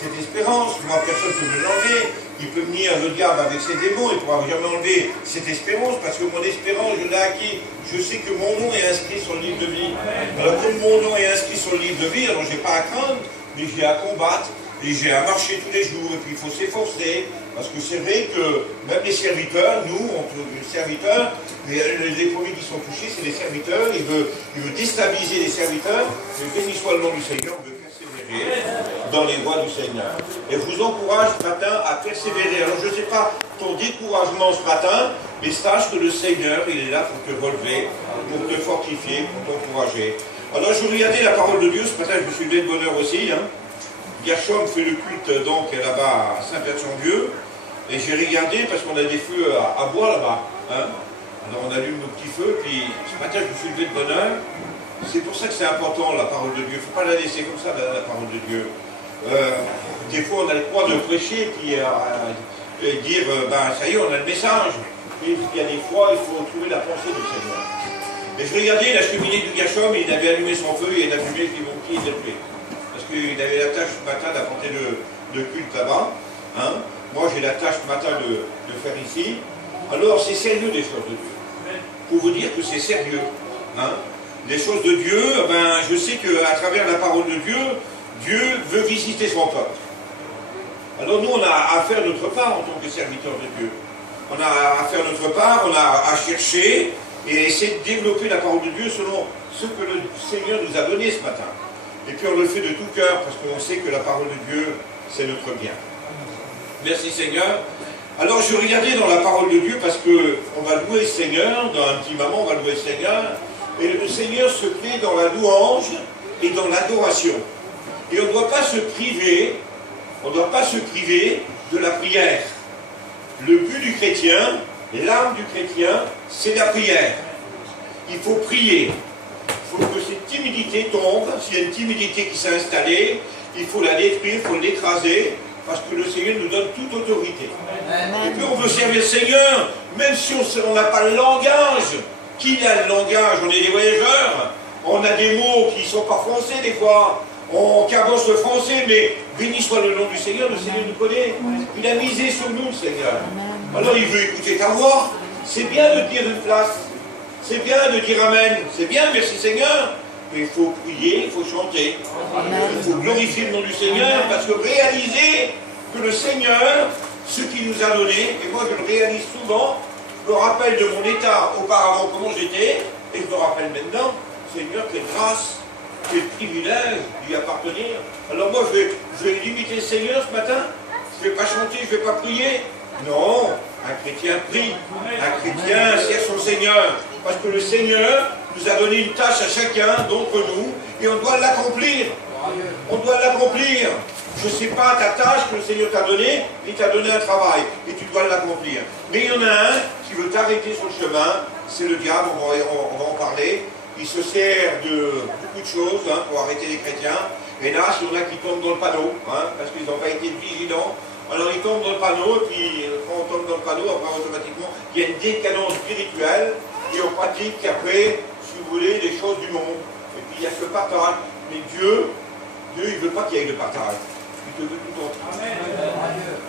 cette espérance. Moi, personne ne peut me l'enlever. Il peut venir le diable avec ses démons, il ne pourra jamais enlever cette espérance, parce que mon espérance, je l'ai acquis. Je sais que mon nom est inscrit sur le livre de vie. Alors comme mon nom est inscrit sur le livre de vie, alors je n'ai pas à craindre, mais j'ai à combattre, et j'ai à marcher tous les jours, et puis il faut s'efforcer, parce que c'est vrai que même les serviteurs, nous, les serviteurs, les premiers qui sont touchés, c'est les serviteurs, il veut déstabiliser les serviteurs, mais béni soit le nom du Seigneur, on veut persévérer dans les voies du Seigneur. Et je vous encourage ce matin à persévérer. Alors je ne sais pas ton découragement ce matin, mais sache que le Seigneur, il est là pour te relever, pour te fortifier, pour t'encourager. Alors je regardais la parole de Dieu, ce matin je me suis levé de bonne heure aussi, Gachom fait le culte donc là-bas à Saint-Pierre-sur-Dieu, et j'ai regardé parce qu'on a des feux à bois là-bas. Alors on allume nos petits feux, puis ce matin je me suis levé de bonne heure. C'est pour ça que c'est important la parole de Dieu. Il ne faut pas la laisser comme ça, la parole de Dieu. Des fois on a le droit de prêcher, puis dire, ça y est, on a le message. Et il y a des fois, il faut trouver la pensée du Seigneur. Et je regardais la cheminée du Gachom, et il avait allumé son feu, et il a fumé, puis mon pied il est levé. Parce qu'il avait la tâche ce matin d'apporter le culte là-bas. Moi j'ai la tâche ce matin de faire ici. Alors c'est sérieux des choses de Dieu. Pour vous dire que c'est sérieux. Les choses de Dieu, je sais qu'à travers la parole de Dieu, Dieu veut visiter son peuple. Alors nous on a à faire notre part en tant que serviteurs de Dieu. On a à faire notre part, on a à chercher et essayer de développer la parole de Dieu selon ce que le Seigneur nous a donné ce matin. Et puis on le fait de tout cœur, parce qu'on sait que la parole de Dieu, c'est notre bien. Merci Seigneur. Alors je regardais dans la parole de Dieu, parce qu'on va louer le Seigneur, dans un petit moment on va louer le Seigneur, et le Seigneur se plaît dans la louange et dans l'adoration. Et on ne doit pas se priver, de la prière. Le but du chrétien, l'âme du chrétien, c'est la prière. Il faut prier. Il faut que cette timidité tombe. S'il y a une timidité qui s'est installée, il faut la détruire, il faut l'écraser, parce que le Seigneur nous donne toute autorité. Et puis on veut servir le Seigneur, même si on n'a pas le langage. Qui a le langage? On est des voyageurs, on a des mots qui ne sont pas français des fois, on cabosse le français, mais béni soit le nom du Seigneur, le Seigneur nous connaît. Il a misé sur nous, le Seigneur. Alors il veut écouter ta voix. C'est bien de dire une place. C'est bien de dire Amen, c'est bien, merci Seigneur, mais il faut prier, il faut chanter, il faut glorifier le nom du Seigneur, parce que réaliser que le Seigneur, ce qu'il nous a donné, et moi je le réalise souvent, je me rappelle de mon état auparavant, comment j'étais, et je me rappelle maintenant, Seigneur, quelle grâce, quel privilège d'y appartenir. Alors moi je vais limiter le Seigneur ce matin, je ne vais pas chanter, je ne vais pas prier. Non, un chrétien prie, un chrétien sert son Seigneur, parce que le Seigneur nous a donné une tâche à chacun d'entre nous, et on doit l'accomplir. On doit l'accomplir. Je ne sais pas ta tâche que le Seigneur t'a donnée, il t'a donné un travail, et tu dois l'accomplir. Mais il y en a un qui veut t'arrêter sur le chemin, c'est le diable, on va en parler. Il se sert de beaucoup de choses pour arrêter les chrétiens. Et là, il y en a qui tombent dans le panneau, parce qu'ils n'ont pas été vigilants. Alors ils tombent dans le panneau, et puis quand on tombe dans le panneau, après automatiquement, il y a une décadence spirituelle, et on pratique après, si vous voulez, les choses du monde. Et puis il y a ce partage. Mais Dieu, il ne veut pas qu'il y ait de partage. Il te veut tout entier.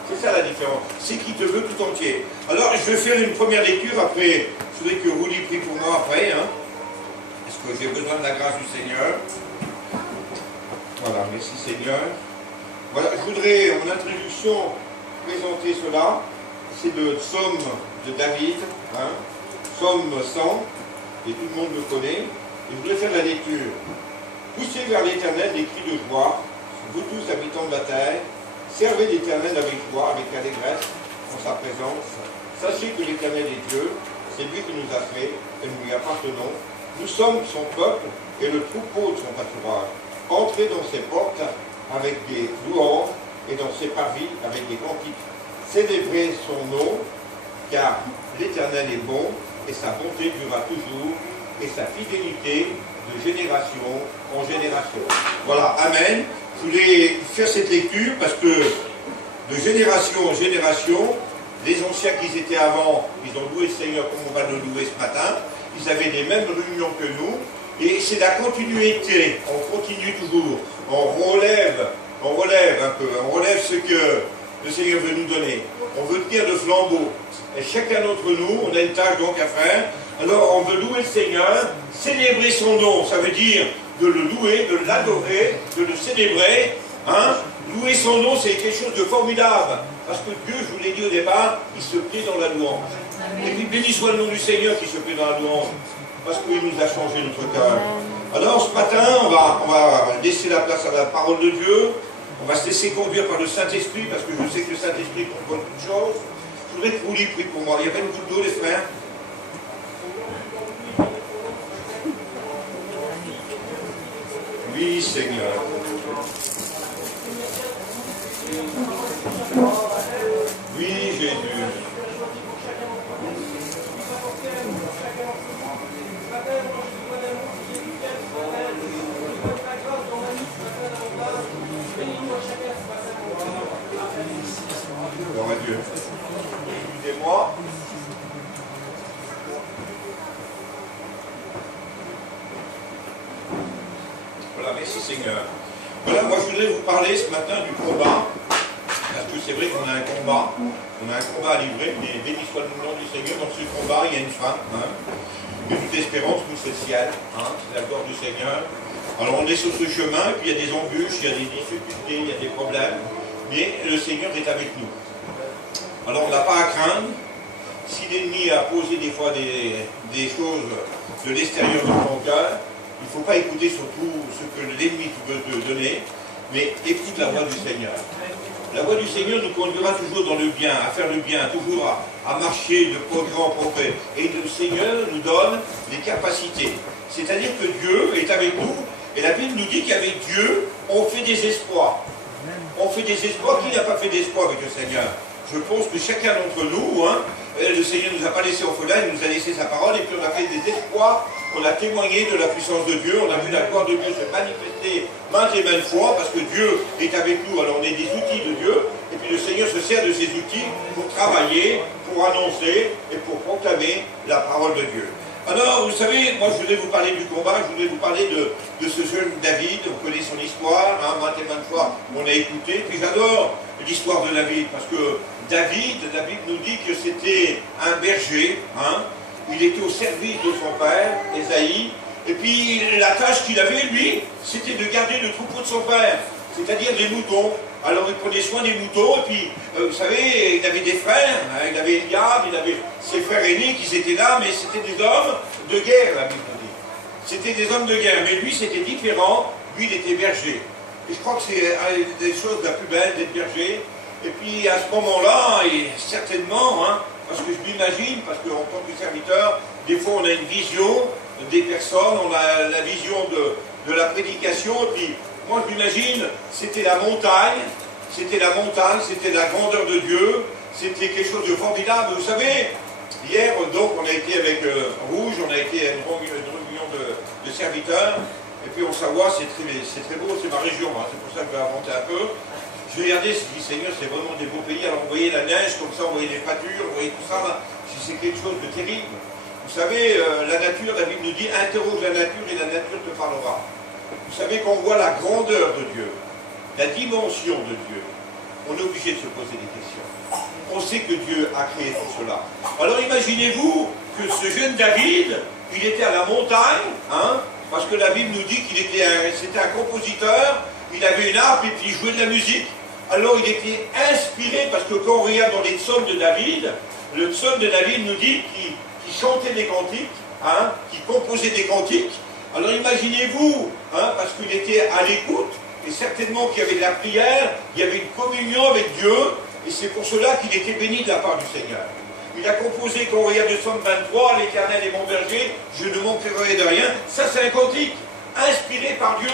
C'est ça la différence. C'est qu'il te veut tout entier. Alors je vais faire une première lecture, après, je voudrais que Rudy prie pour moi après, parce que j'ai besoin de la grâce du Seigneur. Voilà, merci Seigneur. Voilà, je voudrais, en introduction, présenter cela. C'est le psaume de David, psaume 100, et tout le monde le connaît. Et je voudrais faire la lecture. Poussez vers l'Éternel des cris de joie, vous tous habitants de la terre, servez l'Éternel avec joie, avec allégresse, en sa présence. Sachez que l'Éternel est Dieu, c'est lui qui nous a fait, et nous lui appartenons. Nous sommes son peuple et le troupeau de son pâturage. Entrez dans ses portes avec des louanges et dans ses parvis avec des cantiques. Célébrez son nom, car l'Éternel est bon et sa bonté durera toujours et sa fidélité de génération en génération. Voilà, Amen. Je voulais faire cette lecture parce que de génération en génération, les anciens qui étaient avant, ils ont loué le Seigneur comme on va le louer ce matin, ils avaient les mêmes réunions que nous, et c'est la continuité, on continue toujours, on relève on relève un peu, on relève ce que le Seigneur veut nous donner. On veut tenir le flambeau. Et chacun d'entre nous, on a une tâche donc à faire. Alors on veut louer le Seigneur, célébrer son nom, ça veut dire de le louer, de l'adorer, de le célébrer. Hein? Louer son nom, c'est quelque chose de formidable. Parce que Dieu, je vous l'ai dit au départ, il se plaît dans la louange. Et puis béni soit le nom du Seigneur qui se plaît dans la louange. Parce qu'il nous a changé notre cœur. Alors ce matin, on va laisser la place à la parole de Dieu. On va se laisser conduire par le Saint-Esprit, parce que je sais que le Saint-Esprit comprend beaucoup de choses. Je voudrais que vous priez pour moi. Il y avait une goutte d'eau, les frères. Oui, Seigneur. Oui, Jésus. Gloire à Dieu. Excusez-moi. Voilà, merci Seigneur. Voilà, moi je voudrais vous parler ce matin du combat. Parce que c'est vrai qu'on a un combat. On a un combat à livrer, mais béni soit le nom du Seigneur. Dans ce combat, il y a une femme. Hein, et toute espérance, nous c'est le ciel. Hein, c'est la gloire du Seigneur. Alors on est sur ce chemin, et puis il y a des embûches, il y a des difficultés, il y a des problèmes. Mais le Seigneur est avec nous. Alors on n'a pas à craindre. Si l'ennemi a posé des fois des choses de l'extérieur de ton cœur, il ne faut pas écouter surtout ce que l'ennemi veut te donner, mais écoute la voix du Seigneur. La voix du Seigneur nous conduira toujours dans le bien, à faire le bien, toujours à marcher de progrès en progrès. Et le Seigneur nous donne des capacités. C'est-à-dire que Dieu est avec nous, et la Bible nous dit qu'avec Dieu, on fait des exploits. On fait des exploits. Qui n'a pas fait d'exploits avec le Seigneur? Je pense que chacun d'entre nous, hein, le Seigneur ne nous a pas laissé orphelins, il nous a laissé sa parole, et puis on a fait des exploits, on a témoigné de la puissance de Dieu, on a vu la gloire de Dieu se manifester maintes et maintes fois, parce que Dieu est avec nous, alors on est des outils de Dieu, et puis le Seigneur se sert de ces outils pour travailler, pour annoncer, et pour proclamer la parole de Dieu. Alors, vous savez, moi je voulais vous parler du combat, je voulais vous parler de ce jeune David, vous connaissez son histoire, hein, maintes et maintes fois on l'a écouté, puis j'adore l'histoire de David, parce que David, la Bible nous dit que c'était un berger, hein, il était au service de son père, Ésaïe, et puis la tâche qu'il avait, lui, c'était de garder le troupeau de son père, c'est-à-dire les moutons. Alors il prenait soin des moutons, et puis, vous savez, il avait des frères, hein, il avait Eliab, il avait ses frères aînés qui étaient là, mais c'était des hommes de guerre, la Bible dit. C'était des hommes de guerre, mais lui c'était différent, lui il était berger. Et je crois que c'est une des choses la plus belle d'être berger. Et puis à ce moment-là, et certainement, hein, parce que je m'imagine, parce qu'en tant que serviteur, des fois on a une vision des personnes, on a la vision de la prédication, et puis moi je m'imagine, c'était la montagne, c'était la grandeur de Dieu, c'était quelque chose de formidable. Vous savez, hier donc on a été avec Rouge, on a été à une réunion de serviteurs, et puis en Savoie c'est très beau, c'est ma région, hein, c'est pour ça que je vais inventer un peu. Je regardais, je dis Seigneur, c'est vraiment des beaux pays, alors on voyait la neige comme ça, on voyait les pâtures, on voyait tout ça, là. C'est quelque chose de terrible. Vous savez, la nature, la Bible nous dit, interroge la nature et la nature te parlera. Vous savez qu'on voit la grandeur de Dieu, la dimension de Dieu, on est obligé de se poser des questions. On sait que Dieu a créé tout cela. Alors imaginez-vous que ce jeune David, il était à la montagne, hein, parce que la Bible nous dit qu'il était c'était un compositeur, il avait une harpe et puis il jouait de la musique. Alors il était inspiré, parce que quand on regarde dans les psaumes de David, le psaume de David nous dit qu'il chantait des cantiques, hein, qu'il composait des cantiques. Alors imaginez-vous, hein, parce qu'il était à l'écoute, et certainement qu'il y avait de la prière, il y avait une communion avec Dieu, et c'est pour cela qu'il était béni de la part du Seigneur. Il a composé, quand on regarde le psaume 23, l'Éternel est mon berger, je ne manquerai de rien. Ça c'est un cantique, inspiré par Dieu.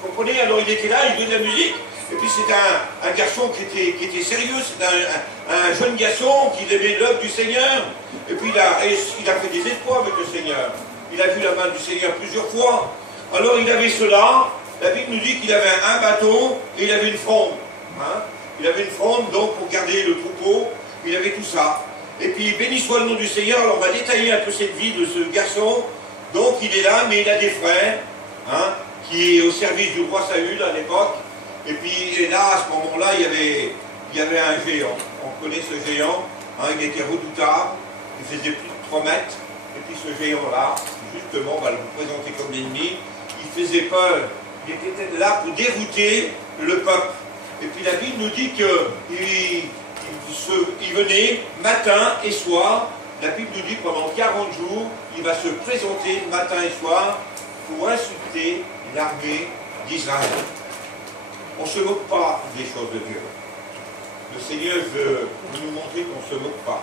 Vous comprenez? Alors il était là, il jouait de la musique, et puis c'est un garçon qui était sérieux, c'est un jeune garçon qui aimait l'œuvre du Seigneur, et puis il a fait des exploits avec le Seigneur. Il a vu la main du Seigneur plusieurs fois. Alors il avait cela, la Bible nous dit qu'il avait un bâton et il avait une fronde. Hein? Il avait une fronde donc pour garder le troupeau, il avait tout ça. Et puis béni soit le nom du Seigneur, alors on va détailler un peu cette vie de ce garçon. Donc il est là, mais il a des frères, hein, qui est au service du roi Saül à l'époque. Et puis là, à ce moment-là, il y avait un géant. On connaît ce géant, hein, il était redoutable, il faisait plus de 3 mètres. Et puis ce géant-là, justement, on va le présenter comme l'ennemi, il faisait peur, il était là pour dérouter le peuple. Et puis la Bible nous dit qu'il venait matin et soir. La Bible nous dit que pendant 40 jours, il va se présenter matin et soir pour insulter l'armée d'Israël. On ne se moque pas des choses de Dieu. Le Seigneur veut nous montrer qu'on ne se moque pas.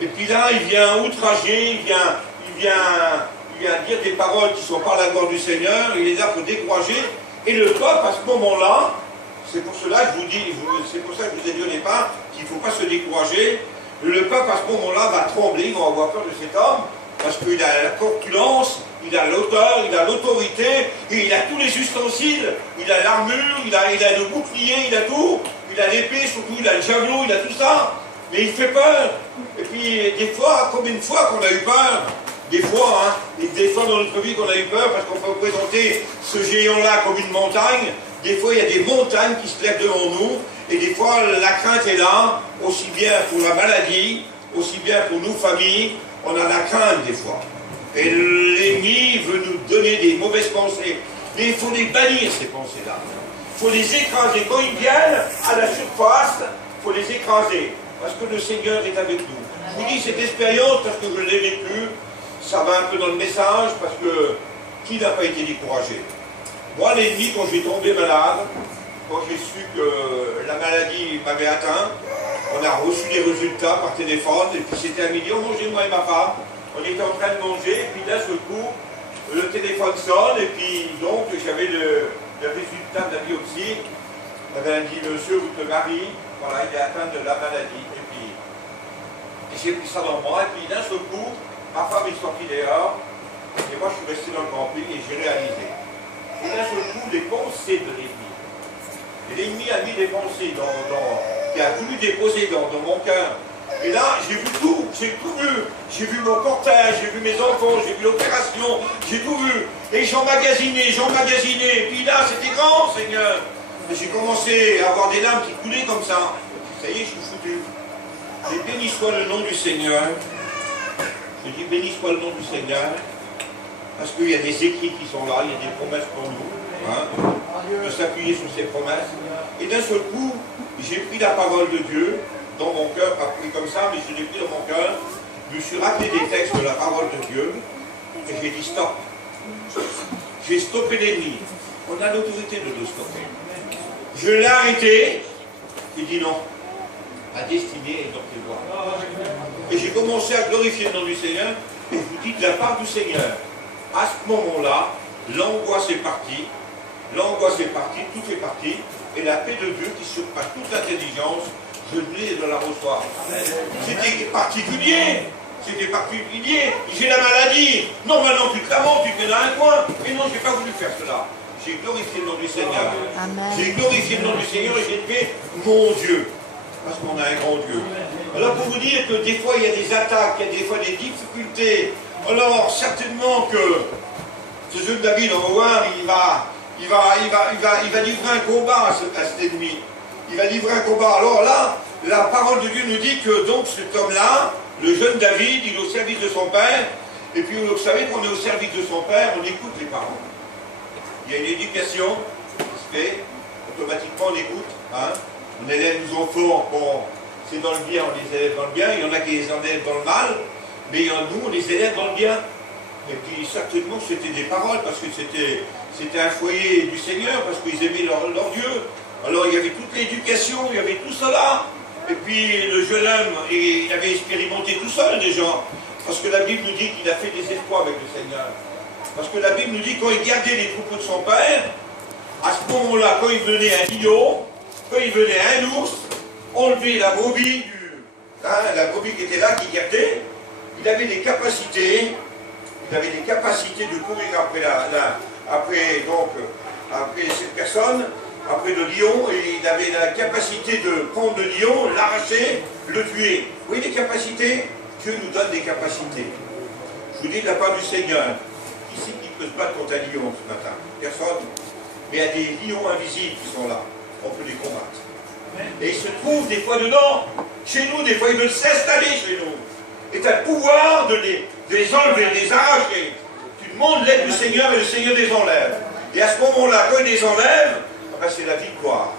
Et puis là, il vient outrager, il vient dire des paroles qui ne sont pas la gloire du Seigneur, il est là pour décourager. Et le peuple, à ce moment-là, c'est pour cela que je vous dis, c'est pour ça que je vous ai dit au départ qu'il ne faut pas se décourager. Le peuple, à ce moment-là, va trembler, il va avoir peur de cet homme, parce qu'il a la corpulence, il a l'auteur, il a l'autorité, et il a tous les ustensiles, il a l'armure, il a le bouclier, il a tout, il a l'épée, surtout il a le javelot, il a tout ça, mais il fait peur. Et puis, des fois, combien de fois qu'on a eu peur? Des fois, hein, et des fois dans notre vie qu'on a eu peur, parce qu'on peut représenter ce géant-là comme une montagne. Des fois, il y a des montagnes qui se lèvent devant nous, et des fois, la crainte est là, aussi bien pour la maladie, aussi bien pour nos familles, on a la crainte des fois. Et l'ennemi veut nous donner des mauvaises pensées. Mais il faut les bannir, ces pensées-là. Il faut les écraser. Quand ils viennent à la surface, il faut les écraser. Parce que le Seigneur est avec nous. Je vous dis cette expérience parce que je l'ai vécue. Ça va un peu dans le message, parce que qui n'a pas été découragé? Moi, l'ennemi, quand j'ai tombé malade, quand j'ai su que la maladie m'avait atteint, on a reçu les résultats par téléphone, et puis c'était à midi, on mangeait moi et ma femme, on était en train de manger, et puis d'un seul coup, le téléphone sonne, et puis donc j'avais le résultat de la biopsie. Elle avait dit, monsieur, votre mari, voilà, il est atteint de la maladie. Et puis j'ai pris ça dans moi, et puis d'un seul coup, ma femme est sortie dehors, et moi je suis resté dans le camping, et j'ai réalisé. Et d'un seul coup, les pensées de l'ennemi. L'ennemi a mis des pensées qui a voulu déposer dans mon cœur. Et là, j'ai vu tout, j'ai tout vu. J'ai vu mon cortège, j'ai vu mes enfants, j'ai vu l'opération, j'ai tout vu. Et j'emmagasinais. Et puis là, c'était grand, Seigneur. Et j'ai commencé à avoir des larmes qui coulaient comme ça. Ça y est, je suis foutu. Et béni soit le nom du Seigneur. Je dis béni soit le nom du Seigneur. Parce qu'il y a des écrits qui sont là, il y a des promesses pour nous. Hein, de s'appuyer sur ces promesses. Et d'un seul coup, j'ai pris la parole de Dieu dans mon cœur, pas pris comme ça, mais je l'ai pris dans mon cœur. Je me suis rappelé des textes de la parole de Dieu et j'ai dit stop. J'ai stoppé l'ennemi. On a l'autorité de le stopper. Je l'ai arrêté. J'ai dit non. Ma destinée est dans tes voies. Et j'ai commencé à glorifier le nom du Seigneur. Et je vous dis de la part du Seigneur, à ce moment-là, l'angoisse est partie. L'angoisse est partie, tout est parti, et la paix de Dieu qui surpasse toute intelligence, je voulais de la recevoir. C'était particulier, j'ai la maladie, non maintenant tu te lamentes, tu te mets dans un coin, et non, j'ai pas voulu faire cela. J'ai glorifié le nom du Seigneur. J'ai glorifié le nom du Seigneur et j'ai fait mon Dieu, parce qu'on a un grand Dieu. Alors pour vous dire que des fois il y a des attaques, il y a des fois des difficultés, alors certainement que ce jeune David, on va voir, il va livrer un combat à cet ennemi. Il va livrer un combat. Alors là, la parole de Dieu nous dit que donc cet homme-là, le jeune David, il est au service de son père. Et puis vous savez qu'on est au service de son père, on écoute les parents. Il y a une éducation qui se fait, automatiquement on écoute. Hein. On élève nos enfants, bon, c'est dans le bien, on les élève dans le bien. Il y en a qui les élèvent dans le mal, mais nous, on les élève dans le bien. Et puis certainement c'était des paroles, parce que c'était un foyer du Seigneur, parce qu'ils aimaient leur Dieu. Alors il y avait toute l'éducation, il y avait tout cela. Et puis le jeune homme, il avait expérimenté tout seul déjà. Parce que la Bible nous dit qu'il a fait des exploits avec le Seigneur. Parce que la Bible nous dit quand il gardait les troupeaux de son père, à ce moment-là, quand il venait un lion, quand il venait un ours, enlever la brebis, la brebis qui était là, qui gardait, il avait des capacités. Il avait des capacités de courir après cette personne, après le lion, et il avait la capacité de prendre le lion, l'arracher, le tuer. Vous voyez les capacités? Dieu nous donne des capacités. Je vous dis de la part du Seigneur, qui c'est qui peut se battre contre un lion ce matin? Personne. Mais il y a des lions invisibles qui sont là. on peut les combattre. Et ils se trouvent des fois dedans, chez nous, des fois ils veulent s'installer chez nous. Et tu as le pouvoir de les enlever, de les arracher. Tu demandes l'aide du Seigneur et le Seigneur les enlève. Et à ce moment-là, quand il les enlève, ben c'est la victoire.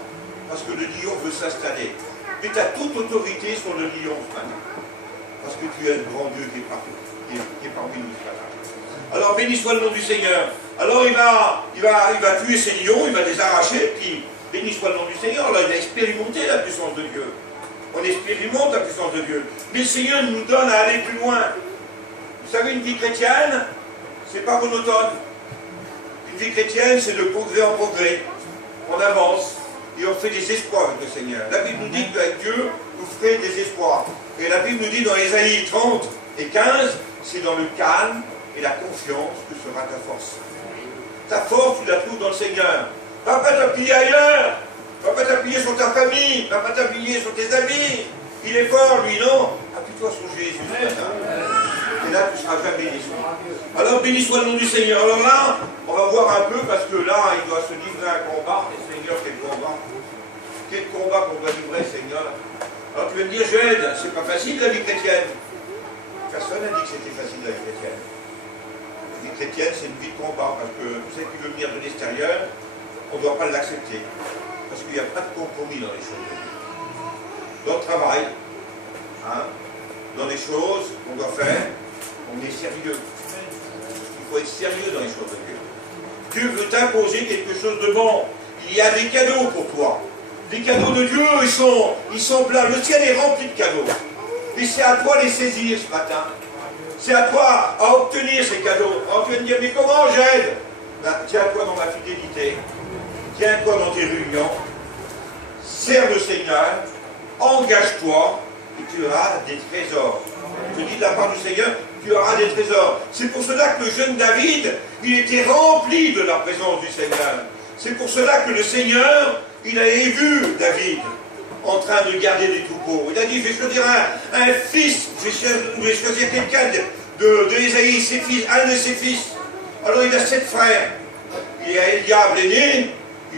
Parce que le lion veut s'installer. Mais tu as toute autorité sur le lion ce matin. Parce que tu es le grand Dieu qui est partout, qui est parmi nous ce matin. Alors béni soit le nom du Seigneur. Alors il va tuer ces lions, il va les arracher, puis béni soit le nom du Seigneur. Là, il a expérimenté la puissance de Dieu. On expérimente la puissance de Dieu. Mais le Seigneur nous donne à aller plus loin. Vous savez, une vie chrétienne, c'est pas monotone. Une vie chrétienne, c'est de progrès en progrès. On avance et on fait des espoirs avec le Seigneur. La Bible nous dit qu'avec Dieu, vous ferez des espoirs. Et la Bible nous dit dans Ésaïe 30 et 15, c'est dans le calme et la confiance que sera ta force. Ta force, tu la trouves dans le Seigneur. Va pas t'appuyer ailleurs. Va pas t'appuyer sur ta famille. Va pas t'appuyer sur tes amis. Il est fort, lui, non? Appuie-toi sur Jésus ce matin. Et là, tu ne seras jamais déçu. Alors, béni soit le nom du Seigneur. Alors là, on va voir un peu, parce que là, il doit se livrer un combat. Et Seigneur, quel combat. Quel combat qu'on doit livrer, Seigneur. Alors, tu vas me dire, Joël, c'est pas facile la vie chrétienne. Personne n'a dit que c'était facile la vie chrétienne. La vie chrétienne, c'est une vie de combat. Parce que tout ce qui veut venir de l'extérieur, on ne doit pas l'accepter. Parce qu'il n'y a pas de compromis dans les choses de Dieu. Dans le travail, hein, dans les choses qu'on doit faire, on est sérieux. Il faut être sérieux dans les choses de Dieu. Dieu veut t'imposer quelque chose de bon. Il y a des cadeaux pour toi. Les cadeaux de Dieu, ils sont pleins. Le ciel est rempli de cadeaux. Et c'est à toi de les saisir ce matin. C'est à toi à obtenir ces cadeaux. Alors tu vas me dire, mais comment j'aide? Ben, tiens-toi dans la fidélité. Tiens-toi dans tes réunions. Sers le Seigneur. Engage-toi. Et tu auras des trésors. Je dis de la part du Seigneur, tu auras des trésors. C'est pour cela que le jeune David, il était rempli de la présence du Seigneur. C'est pour cela que le Seigneur, il avait vu David en train de garder des troupeaux. Il a dit, je vais choisir un fils, je vais choisir quelqu'un de Ésaïe, un de ses fils. Alors il a 7 frères. Il y a Eliab l'aîné,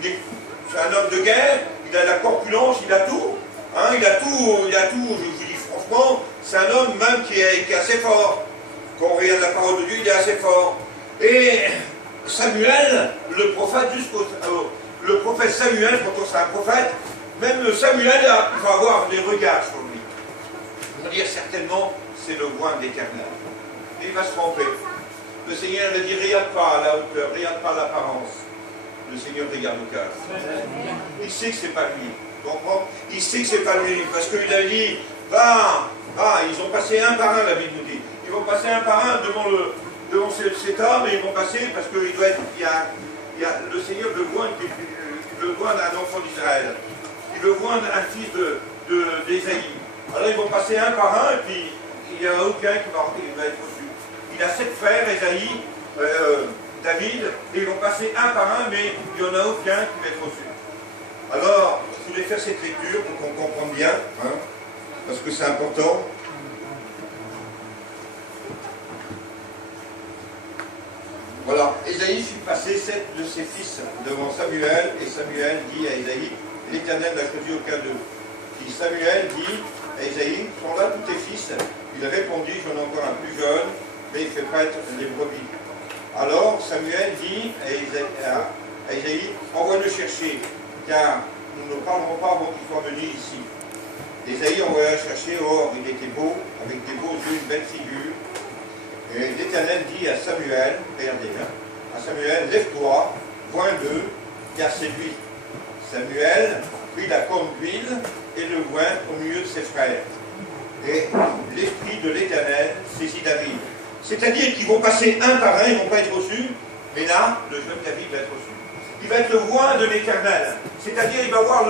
c'est un homme de guerre, il a la corpulence, il a tout. Hein, il a tout, je vous dis franchement, c'est un homme même qui est assez fort. Quand on regarde la parole de Dieu, il est assez fort. Et Samuel, le prophète, le prophète Samuel, quand on sera un prophète, même Samuel, il va avoir des regards sur lui. Il va dire certainement, c'est le roi de l'Éternel. Et il va se tromper. Le Seigneur va dire, regarde pas à la hauteur, regarde pas à l'apparence. Le Seigneur regarde au cœur. Il sait que c'est pas lui. Il sait que c'est pas lui, parce qu'il a dit, va, ils ont passé un par un, la Bible nous dit. Ils vont passer un par un devant cet homme, et ils vont passer, parce qu'il doit être, le Seigneur veut voir un enfant d'Israël. Il veut voir un fils d'Ésaïe. Alors ils vont passer un par un, et puis il n'y en a aucun qui va être reçu. Il a 7 frères, Ésaïe, David, et ils vont passer un par un, mais il n'y en a aucun qui va être reçu. Alors, je voulais faire cette lecture pour qu'on comprenne bien, hein, parce que c'est important. Voilà, Ésaïe fit passer 7 de ses fils devant Samuel, et Samuel dit à Ésaïe, l'Éternel n'a choisi aucun d'eux. Puis Samuel dit à Ésaïe, sont là tous tes fils? Il répondit, j'en ai encore un plus jeune, mais il fait paître les brebis. Alors Samuel dit à Ésaïe, envoie-le chercher, car nous ne parlerons pas avant qu'il soit venu ici. Ésaïe envoya chercher, or il était beau, avec des beaux yeux, une belle figure. Et l'Éternel dit à Samuel, regardez bien, à Samuel, lève-toi, vois-le, car c'est lui. Samuel prit la corne d'huile et le vint au milieu de ses frères. Et l'esprit de l'Éternel saisit David. C'est-à-dire qu'ils vont passer un par un, ils ne vont pas être reçus, mais là, le jeune David va être reçu. Il va être le roi de l'Éternel. C'est-à-dire qu'il va avoir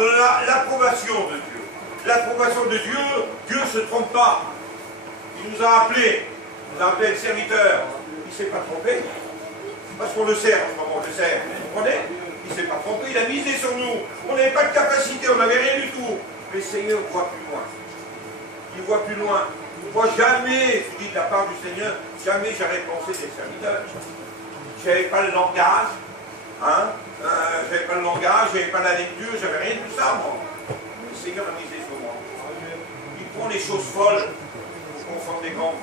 l'approbation de Dieu. L'approbation de Dieu, Dieu ne se trompe pas. Il nous a appelés. Il nous a appelé le serviteur. Il ne s'est pas trompé. Parce qu'on le sert en ce moment, on le sert. Vous comprenez? Il ne s'est pas trompé, il a misé sur nous. On n'avait pas de capacité, on n'avait rien du tout. Mais le Seigneur voit plus loin. Il voit plus loin. Moi, jamais, je vous dis de la part du Seigneur, jamais j'aurais pensé des serviteurs. Je n'avais pas le langage, Hein? J'avais pas le langage, j'avais pas la lecture, j'avais rien de tout ça, moi. Le Seigneur a misé sur moi. Il prend les choses folles pour conforter les grands.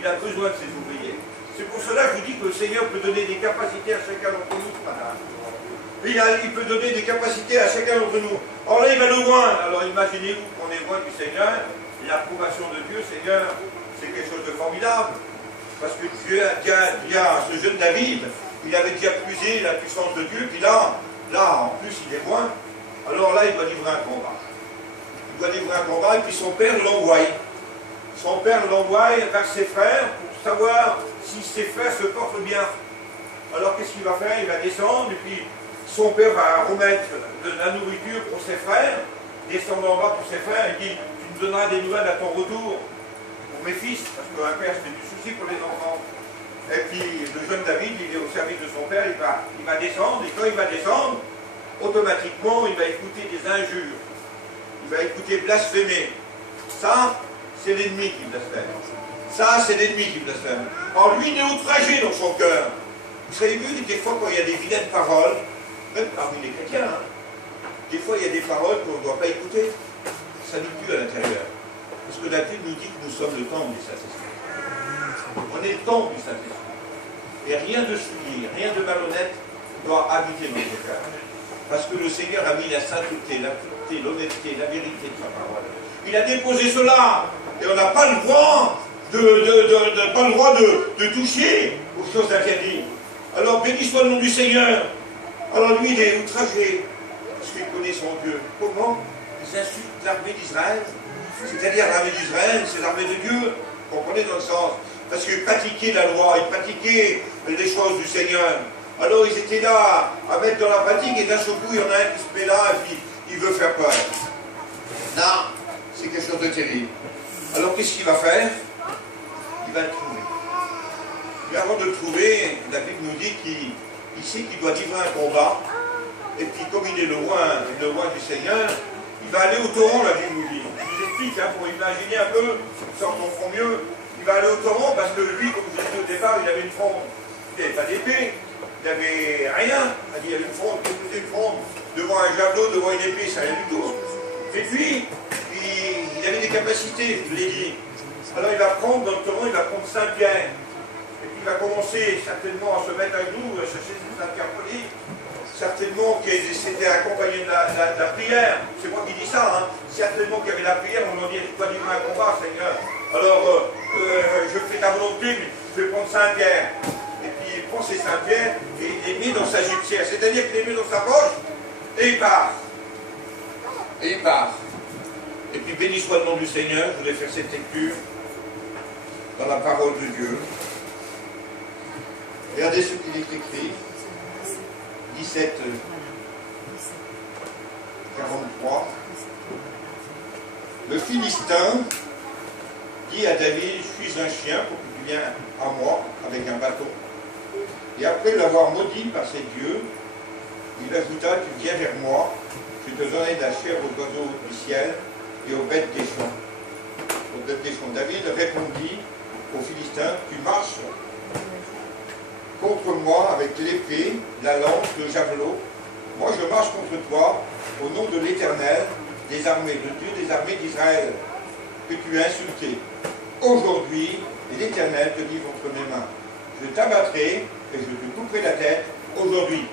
Il a besoin de ses ouvriers. C'est pour cela que je vous dis que le Seigneur peut donner des capacités à chacun d'entre nous, madame. Il peut donner des capacités à chacun d'entre nous. Or là, il va loin. Alors imaginez-vous qu'on est loin du Seigneur. L'approbation de Dieu, Seigneur, c'est quelque chose de formidable. Parce que Dieu a ce jeune David, il avait déjà puisé la puissance de Dieu, puis là, en plus, il est loin. Alors là, il doit livrer un combat. Il doit livrer un combat, et puis son père l'envoie. Son père l'envoie vers ses frères pour savoir si ses frères se portent bien. Alors qu'est-ce qu'il va faire? Il va descendre, et puis son père va remettre de la nourriture pour ses frères, descendre en bas pour ses frères, et dit, tu me donneras des nouvelles à ton retour pour mes fils, parce qu'un père c'est du souci pour les enfants. Et puis le jeune David, il est au service de son père, il va descendre, et quand il va descendre, automatiquement il va écouter des injures, il va écouter blasphémer. Ça, c'est l'ennemi qui blasphème. Ça, c'est l'ennemi qui blasphème. Alors lui, il est outragé dans son cœur. Vous savez vu, des fois, quand il y a des vilaines paroles, même parmi les chrétiens, hein, des fois, il y a des paroles qu'on ne doit pas écouter. Ça nous tue à l'intérieur. Parce que la Bible nous dit que nous sommes le temple du Saint-Esprit. On est le temple du Saint-Esprit. Et rien de souillé, rien de malhonnête doit habiter notre cœur. Parce que le Seigneur a mis la sainteté, la pureté, l'honnêteté, la vérité de sa parole. Il a déposé cela. Et on n'a pas le droit de toucher aux choses interdites. Alors béni soit le nom du Seigneur. Alors lui, il est outragé. Parce qu'il connaît son Dieu. Comment? Ils insultent l'armée d'Israël. C'est-à-dire l'armée d'Israël, c'est l'armée de Dieu. Vous comprenez dans le sens? Parce qu'ils pratiquaient la loi, ils pratiquaient les choses du Seigneur. Alors ils étaient là à mettre dans la pratique, et d'un seul coup, il y en a un qui se met là, et puis il veut faire peur. Là, c'est quelque chose de terrible. Alors qu'est-ce qu'il va faire? Il va le trouver. Et avant de le trouver, la Bible nous dit qu'il sait qu'il doit livrer un combat. Et puis comme il est le roi du Seigneur, il va aller au torrent, la Bible nous dit. Je vous explique, hein, pour imaginer un peu, ça on comprend mieux. Il va aller au torrent parce que lui, comme je vous ai dit au départ, il avait une fronde. Il n'avait pas d'épée, il n'avait rien. Il y avait une fronde, qu'est-ce que c'est une fronde? Devant un javelot, devant une épée, c'est rien du tout. Et puis, il avait des capacités, je vous l'ai dit. Alors il va prendre, dans le torrent, il va prendre Saint-Pierre. Et puis il va commencer certainement à se mettre à genoux, à chercher Saint-Pierre poli. Certainement que c'était accompagné de la prière. C'est moi qui dis ça, hein. Certainement qu'il y avait la prière, on m'a dit, tu dois livrer un combat, Seigneur. Alors, je fais ta volonté, mais je vais prendre Saint-Pierre. Et puis il prend ses Saint-Pierre et il les met dans sa gibecière. C'est-à-dire qu'il les met dans sa poche et il part. Et il part. Et puis béni soit le nom du Seigneur, je voulais faire cette lecture dans la parole de Dieu. Regardez ce qu'il est écrit. 17, 43. Le Philistin dit à David, je suis un chien, pour que tu viennes à moi avec un bâton. Et après l'avoir maudit par ses dieux, il ajouta, tu viens vers moi, je te donnerai de la chair aux oiseaux du ciel et aux bêtes des champs. Aux bêtes des champs. David répondit aux Philistins, tu marches contre moi avec l'épée, la lance, le javelot. Moi je marche contre toi au nom de l'Éternel des armées, le Dieu des armées d'Israël, que tu as insulté. Aujourd'hui, l'Éternel te livre entre mes mains. Je t'abattrai et je te couperai la tête aujourd'hui.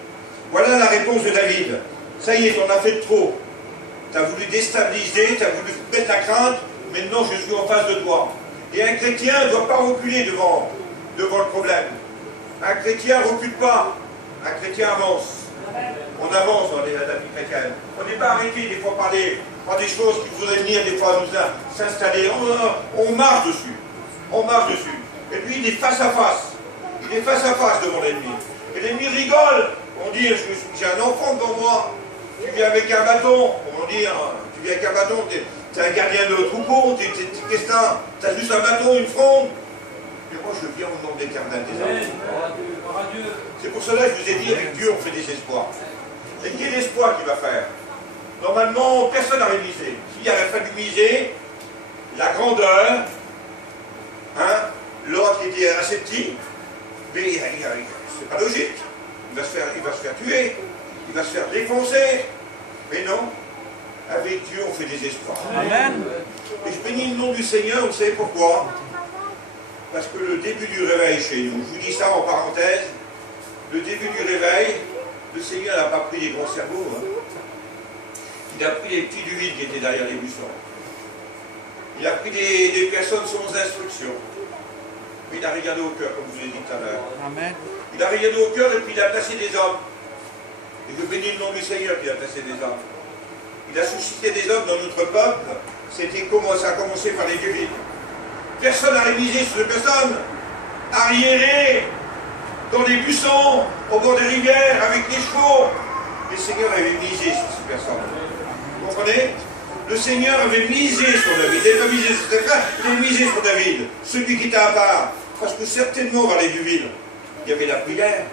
Voilà la réponse de David. Ça y est, t'en as fait trop. Tu as voulu déstabiliser, tu as voulu mettre la crainte, maintenant je suis en face de toi. Et un chrétien ne doit pas reculer devant le problème. Un chrétien ne recule pas, un chrétien avance. On avance dans la vie chrétienne. On n'est pas arrêté des fois par des choses qui voudraient venir des fois nous s'installer. On marche dessus. On marche dessus. Et puis il est face à face. Il est face à face devant l'ennemi. Et l'ennemi rigole. On dit, j'ai un enfant devant moi. Tu viens avec un bâton. On dit, tu viens avec un bâton. Tu es un gardien de troupeau. Qu'est-ce que t'as? Tu as juste un bâton, une fronde. Mais moi je viens au nom de l'Éternel des armées. C'est pour cela que je vous ai dit, avec Dieu on fait des espoirs. Et quel espoir qu'il va faire? Normalement, personne n'aurait misé. S'il avait fallu miser, la grandeur, hein, l'autre qui était assez petit, mais c'est pas logique. il va se faire tuer, il va se faire défoncer. Mais non, avec Dieu on fait des espoirs. Amen. Et je bénis le nom du Seigneur, vous savez pourquoi? Parce que le début du réveil chez nous, je vous dis ça en parenthèse, le début du réveil, le Seigneur n'a pas pris les grands cerveaux, hein. Il a pris les petits du vide qui étaient derrière les buissons. Il a pris des personnes sans instruction. Mais il a regardé au cœur, comme je vous l'ai dit tout à l'heure. Amen. Il a regardé au cœur et puis il a placé des hommes. Et je bénis le nom du Seigneur qui a placé des hommes. Il a suscité des hommes dans notre peuple. Ça a commencé par les dieux vides. Personne n'a révisé sur ces personnes. Arriérés, dans les buissons, au bord des rivières, avec les chevaux. Le Seigneur avait misé sur ces personnes. Vous comprenez? Le Seigneur avait misé sur David. Il n'avait pas misé sur ses frères, il avait misé sur David. Celui qui était à part. Parce que certainement, vers les dieux vides, il y avait la prière,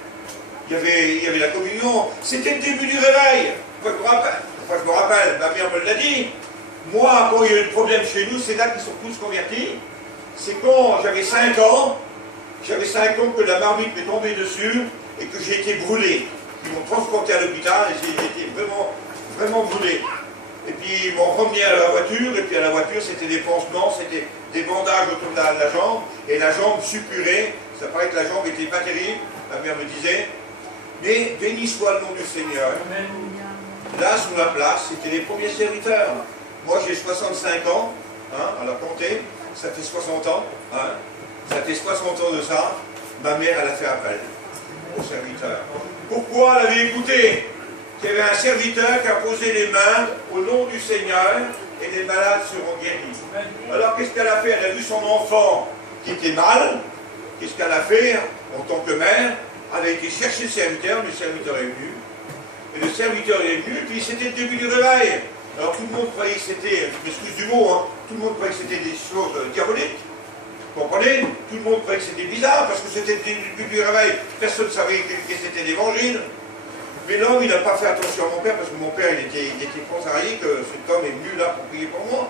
il y avait la communion. C'était le début du réveil. Je me rappelle, ma mère me l'a dit. Moi, quand il y a eu le problème chez nous, c'est là qu'ils sont tous convertis. C'est quand j'avais 5 ans, que la marmite m'est tombée dessus et que j'ai été brûlé. Ils m'ont transporté à l'hôpital et j'ai été vraiment, vraiment brûlé. Et puis ils m'ont ramené à la voiture, et puis à la voiture c'était des pansements, c'était des bandages autour de la jambe, et la jambe suppurée. Ça paraît que la jambe n'était pas terrible, ma mère me disait. Mais béni soit le nom du Seigneur. Là, sur la place, c'était les premiers serviteurs. Moi, j'ai 65 ans, hein, alors comptez, ça fait 60 ans, hein, ça fait 60 ans de ça. Ma mère, elle a fait appel aux serviteurs. Pourquoi elle avait écouté? Il y avait un serviteur qui a posé les mains au nom du Seigneur et les malades seront guéris. Alors, qu'est-ce qu'elle a fait? Elle a vu son enfant qui était mal. Qu'est-ce qu'elle a fait en tant que mère? Elle a été chercher le serviteur est venu. Et le serviteur est venu, puis c'était le début du réveil. Alors tout le monde croyait que c'était, je m'excuse du mot, hein, tout le monde croyait que c'était des choses diaboliques. Vous comprenez? Tout le monde croyait que c'était bizarre, parce que c'était le début du réveil. Personne ne savait que c'était l'évangile. Mais l'homme, il n'a pas fait attention à mon père, parce que mon père, il était contrarié que cet homme est venu là pour prier pour moi.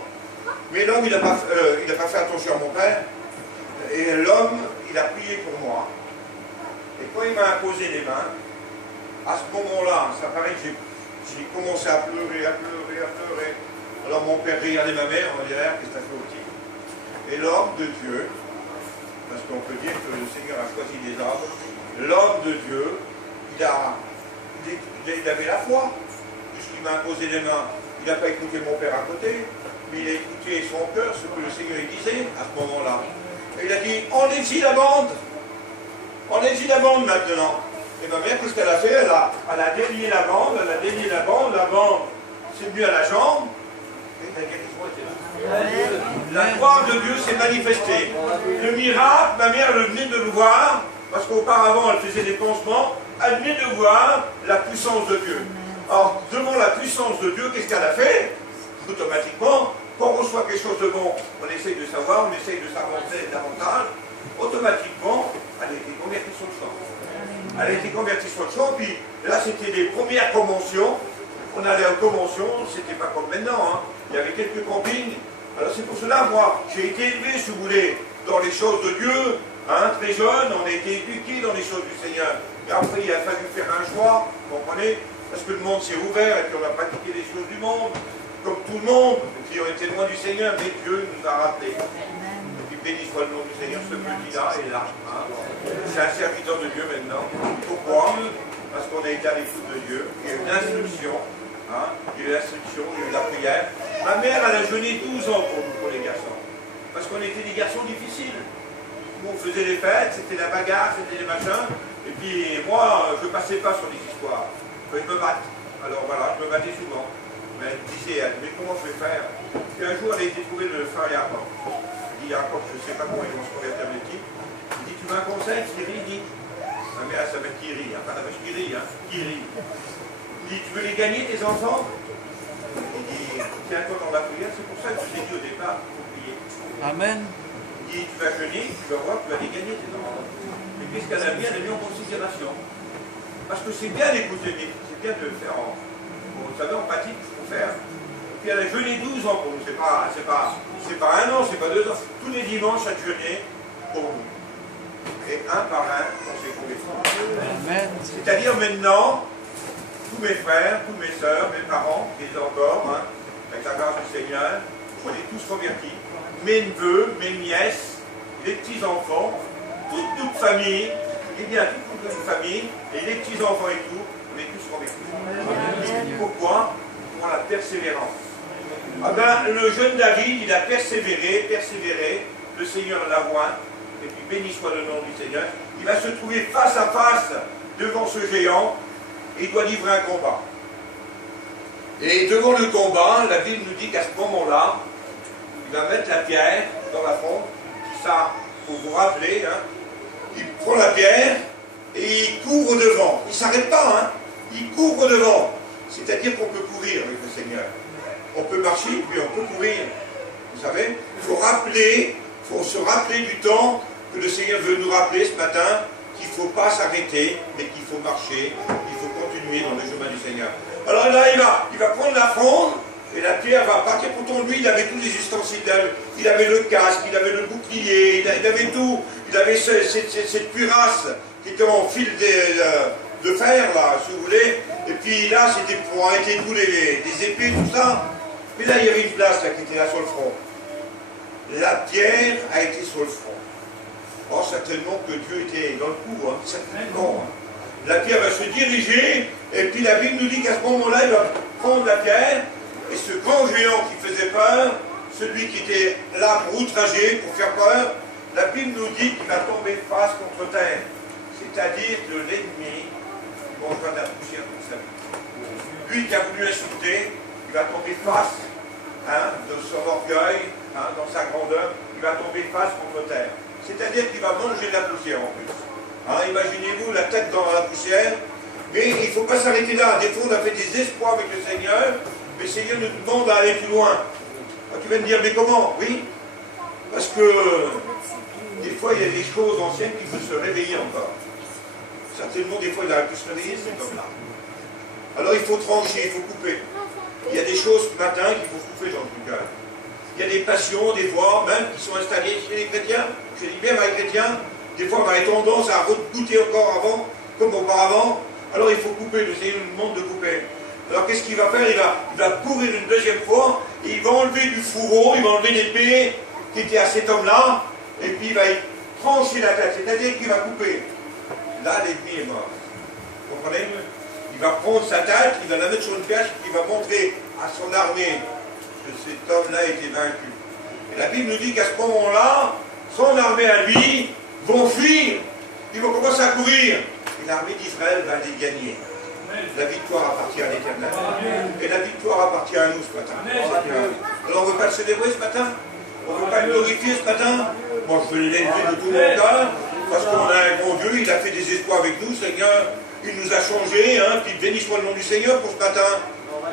Mais l'homme, il n'a pas fait attention à mon père. Et l'homme, il a prié pour moi. Et quand il m'a imposé les mains, à ce moment-là, ça paraît que j'ai commencé à pleurer. Alors mon père regardait ma mère, on dirait, qu'est-ce que t'as fait au petit? Et l'homme de Dieu, parce qu'on peut dire que le Seigneur a choisi des hommes, l'homme de Dieu, il avait la foi, puisqu'il m'a imposé les mains. Il n'a pas écouté mon père à côté, mais il a écouté son cœur, ce que le Seigneur disait à ce moment-là. Et il a dit, enlève-y la bande maintenant. Et ma mère, qu'est-ce qu'elle a fait? Elle a délié la bande, la bande s'est venue à la jambe, et la guérison était là. La gloire de Dieu s'est manifestée. Le miracle, ma mère elle venait de le voir, parce qu'auparavant elle faisait des pansements, elle venait de voir la puissance de Dieu. Alors, devant la puissance de Dieu, qu'est-ce qu'elle a fait? Automatiquement, quand on reçoit quelque chose de bon, on essaye de savoir, on essaye de s'avancer davantage, automatiquement, elle a été convertie sur le champ. Elle a été convertie sur le champ, puis là c'était les premières conventions. On allait aux conventions, c'était pas comme maintenant, hein. Il y avait quelques campings. Alors c'est pour cela, moi, j'ai été élevé, si vous voulez, dans les choses de Dieu, hein, très jeune, on a été éduqué dans les choses du Seigneur. Et après, il a fallu faire un choix, vous comprenez? Parce que le monde s'est ouvert, et puis on a pratiqué les choses du monde, comme tout le monde, et puis on était loin du Seigneur, mais Dieu nous a rappelés. Et puis béni soit le nom du Seigneur, ce petit-là est là. Hein. C'est un serviteur de Dieu maintenant. Pourquoi? Parce qu'on a été à l'écoute de Dieu, il y a eu l'instruction, hein, il y a eu l'instruction, il y a eu la prière. Ma mère, elle a jeûné 12 ans pour nous, pour les garçons. Parce qu'on était des garçons difficiles. Nous, on faisait les fêtes, c'était la bagarre, c'était les machins. Et puis moi, je ne passais pas sur les histoires. Je me batte. Alors voilà, je me battais souvent. Mais elle me disait, mais comment je vais faire? Puis un jour, elle a été trouvée le frère Jacob. Elle dit, Jacob, je ne sais pas comment ils vont se convertir les petits. Il dit, tu veux un conseil? Thierry dit. Ma mère, elle s'appelle Thierry, hein, pas la vache Thierry, hein, Thierry. Il dit, tu veux les gagner, tes enfants? Il dit, tiens-toi dans la prière, c'est pour ça que je t'ai dit au départ, il faut prier. Amen. Il dit, tu vas jeûner, tu vas voir, tu vas les gagner, tes enfants. Et qu'est-ce qu'elle a mis? Elle a mis en considération. Parce que c'est bien d'écouter, c'est bien de le faire vous savez, en pratique, il faut faire. Et puis elle a jeûné 12 ans pour nous, c'est pas 1 an, c'est pas 2 ans. Tous les dimanches, elle jeûnait pour nous. et un par un, on s'est convertis. C'est-à-dire maintenant, tous mes frères, toutes mes sœurs, mes parents, qui les ont encore, hein, avec la grâce du Seigneur, on est tous convertis. Mes neveux, mes nièces, les petits-enfants, toute notre famille, je dis bien toute notre famille, et les petits-enfants et tout, on est tous convertis. Pourquoi? Pour la persévérance. Ah ben, le jeune David, il a persévéré, le Seigneur l'a oint, et puis béni soit le nom du Seigneur. Il va se trouver face à face devant ce géant, et il doit livrer un combat. Et devant le combat, la Bible nous dit qu'à ce moment-là, il va mettre la pierre dans la fronde, ça, pour vous rappeler, hein, il prend la pierre et il court au devant. Il ne s'arrête pas, hein, il court au devant. C'est-à-dire qu'on peut courir avec le Seigneur. On peut marcher, puis on peut courir. Vous savez, il faut se rappeler du temps que le Seigneur veut nous rappeler ce matin, qu'il ne faut pas s'arrêter, mais qu'il faut marcher, qu'il faut continuer dans le chemin du Seigneur. Alors là, il va prendre la fronde, et la pierre va partir. Pourtant, lui, il avait tous les ustensiles. Il avait le casque, il avait le bouclier, il avait tout. Il avait cette cuirasse qui était en fil de fer, là, si vous voulez. Et puis là, c'était pour arrêter tous des épées, tout ça. Mais là, il y avait une place là, qui était là sur le front. La pierre a été sur le front. Oh, certainement que Dieu était dans le coup, hein, certainement. La pierre va se diriger, et puis la Bible nous dit qu'à ce moment-là, il va prendre la pierre, et ce grand géant qui faisait peur, celui qui était là pour outrager, pour faire peur, la Bible nous dit qu'il va tomber face contre terre. C'est-à-dire que l'ennemi mangera de la poussière pour sa vie. Lui qui a voulu insulter, il va tomber face, hein, de son orgueil, hein, dans sa grandeur, il va tomber face contre terre. C'est-à-dire qu'il va manger de la poussière en plus. Hein, imaginez-vous la tête dans la poussière, mais il ne faut pas s'arrêter là. Des fois, on a fait des espoirs avec le Seigneur, mais le Seigneur nous demande d'aller plus loin. Alors, tu vas me dire, mais comment? Oui, parce que des fois, il y a des choses anciennes qui peuvent se réveiller encore. Certainement, des fois, il aurait pu se réveiller, cet homme-là. Alors, il faut trancher, il faut couper. Il y a des choses ce matin qu'il faut couper dans le cœur. Il y a des passions, des fois, même, qui sont installées chez les chrétiens. Je dis bien, les chrétiens, des fois, on a tendance à redouter encore avant, comme auparavant. Alors, il faut couper. Le Seigneur nous demande de couper. Alors, qu'est-ce qu'il va faire? Il va courir une deuxième fois, et il va enlever du fourreau, il va enlever l'épée qui était à cet homme-là, et puis il va y trancher la tête, c'est-à-dire qu'il va couper. Là, l'ennemi est mort. Vous comprenez? Il va prendre sa tête, il va la mettre sur une perche, et il va montrer à son armée que cet homme-là était vaincu. Et la Bible nous dit qu'à ce moment-là, son armée à lui vont fuir, ils vont commencer à courir, et l'armée d'Israël va les gagner. La victoire appartient à l'Éternel. Et la victoire appartient à nous ce matin. Alors on ne veut pas le célébrer ce matin? On ne veut pas le glorifier ce matin? Moi je veux l'élever de tout mon cœur, parce qu'on a un bon Dieu, il a fait des espoirs avec nous, Seigneur. Il nous a changés, hein, puis béni soit le nom du Seigneur pour ce matin.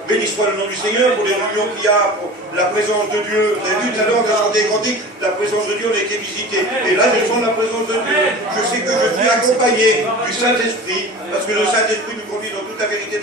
Béni soit le nom du Seigneur pour les réunions qu'il y a, pour la présence de Dieu. Vous avez vu tout à l'heure, on a chanté et grandi, la présence de Dieu, on a été visité. Et là, je sens la présence de Dieu. Je sais que je suis accompagné du Saint-Esprit, parce que le Saint-Esprit nous conduit dans toute la vérité.